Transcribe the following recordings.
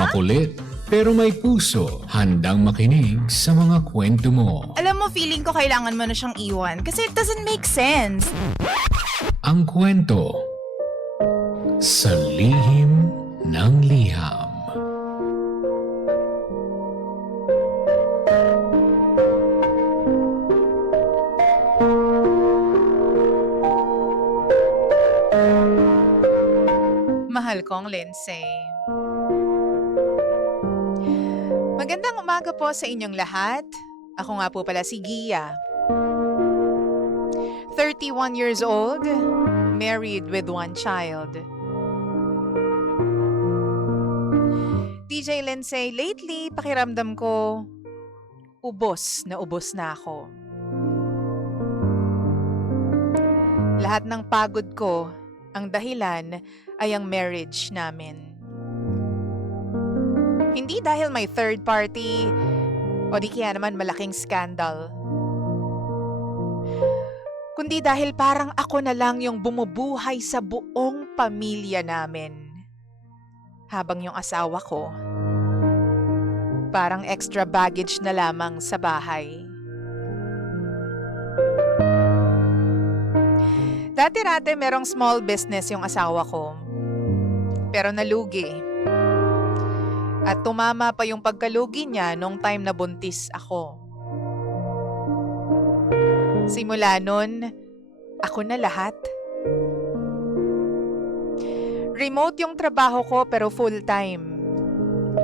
Makulit, pero may puso, handang makinig sa mga kwento mo. Alam mo, feeling ko kailangan mo na siyang iwan kasi it doesn't make sense. Ang kwento sa lihim ng liham. Mahal kong Lindsay. Magandang umaga po sa inyong lahat. Ako nga po pala si Gia. 31 years old, married with one child. DJ Lindsay, lately pakiramdam ko ubos na ako. Lahat ng pagod ko, ang dahilan ay ang marriage namin. Hindi dahil may third party o di kaya naman malaking scandal. Kundi dahil parang ako na lang yung bumubuhay sa buong pamilya namin. Habang yung asawa ko, parang extra baggage na lamang sa bahay. Dati-rate merong small business yung asawa ko. Pero nalugi. At tumama pa yung pagkalugi niya nung time na buntis ako. Simula nun, ako na lahat. Remote yung trabaho ko pero full-time.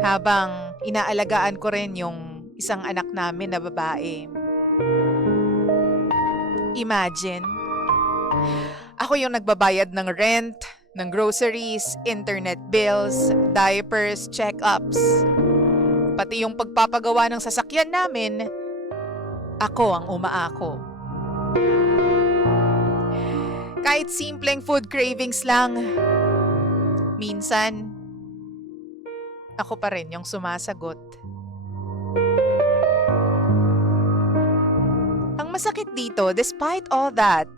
Habang inaalagaan ko rin yung isang anak namin na babae. Imagine, ako yung nagbabayad ng rent, ng groceries, internet bills, diapers, check-ups. Pati yung pagpapagawa ng sasakyan namin, ako ang umaako. Kahit simpleng food cravings lang, minsan, ako pa rin yung sumasagot. Ang masakit dito, despite all that,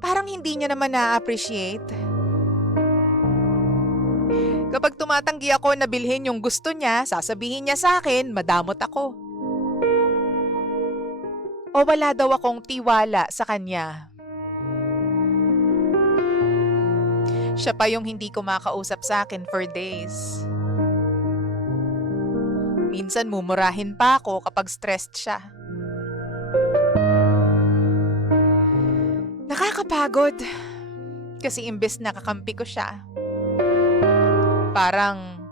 parang hindi niya naman na-appreciate. Kapag tumatanggi ako na bilhin yung gusto niya, sasabihin niya sa akin, madamot ako. O wala daw akong tiwala sa kanya. Siya pa yung hindi kumakausap sa akin for days. Minsan mumurahin pa ako kapag stressed siya. Nakakapagod. Kasi imbes na kakampi ko siya, parang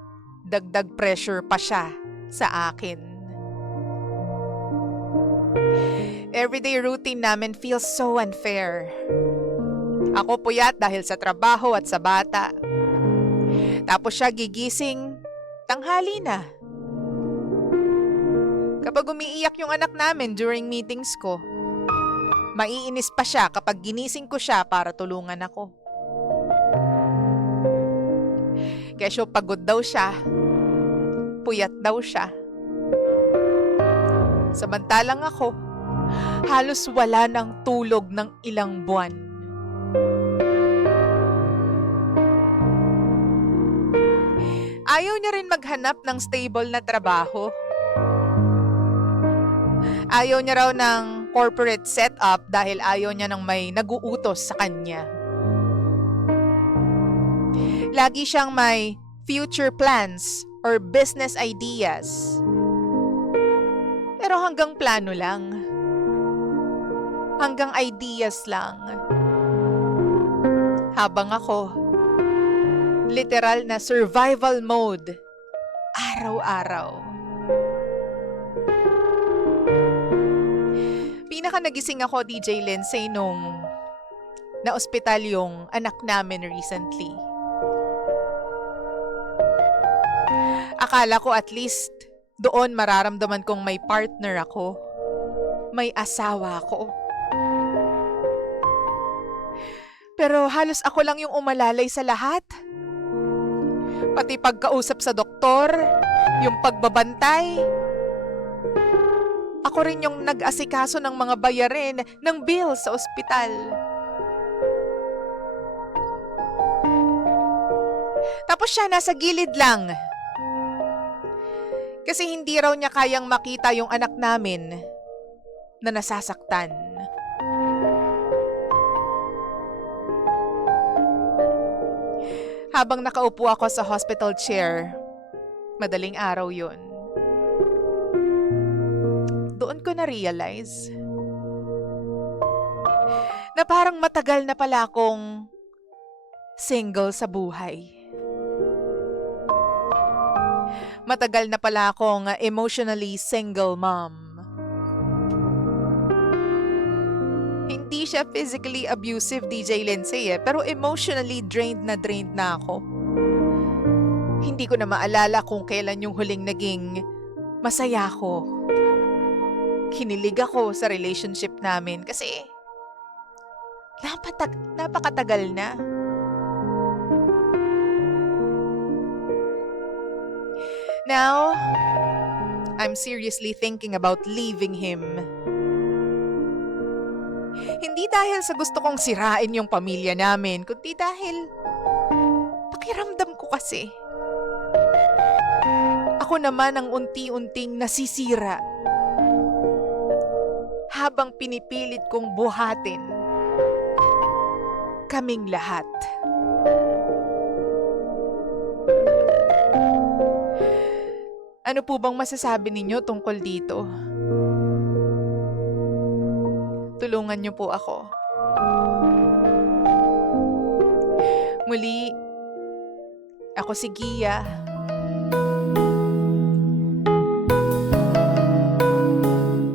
dagdag pressure pa siya sa akin. Everyday routine namin feels so unfair. Ako puyat dahil sa trabaho at sa bata. Tapos siya gigising, tanghali na. Kapag umiiyak yung anak namin during meetings ko, maiinis pa siya kapag ginising ko siya para tulungan ako. Kesyo pagod daw siya, puyat daw siya. Samantalang ako, halos wala ng tulog ng ilang buwan. Ayaw niya rin maghanap ng stable na trabaho. Ayaw niya raw ng corporate setup dahil ayaw niya ng may naguutos sa kanya. Lagi siyang may future plans or business ideas. Pero hanggang plano lang. Hanggang ideas lang. Habang ako, literal na survival mode, araw-araw. Pinaka nagising ako, DJ Lindsay, nung na-ospital yung anak namin recently. Akala ko at least doon mararamdaman kong may partner ako. May asawa ako. Pero halos ako lang yung umalalay sa lahat. Pati pagkausap sa doktor, yung pagbabantay. Ako rin yung nag-asikaso ng mga bayarin ng bill sa ospital. Tapos siya nasa gilid lang, Kasi hindi raw niya kayang makita yung anak namin na nasasaktan. Habang nakaupo ako sa hospital chair, madaling araw yun, doon ko na-realize na parang matagal na pala akong single sa buhay. Matagal na pala akong emotionally single mom. Hindi siya physically abusive, DJ Lindsay, pero emotionally drained na ako. Hindi ko na maalala kung kailan yung huling naging masaya ako. Kinilig ako sa relationship namin kasi napakatagal na. Now, I'm seriously thinking about leaving him. Hindi dahil sa gusto kong sirain yung pamilya namin, kundi dahil pakiramdam ko kasi. Ako naman ang unti-unting nasisira habang pinipilit kong buhatin kaming lahat. Ano po bang masasabi ninyo tungkol dito? Tulungan niyo po ako. Muli, ako si Gia.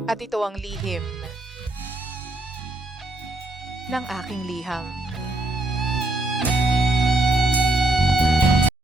At ito ang lihim ng aking liham.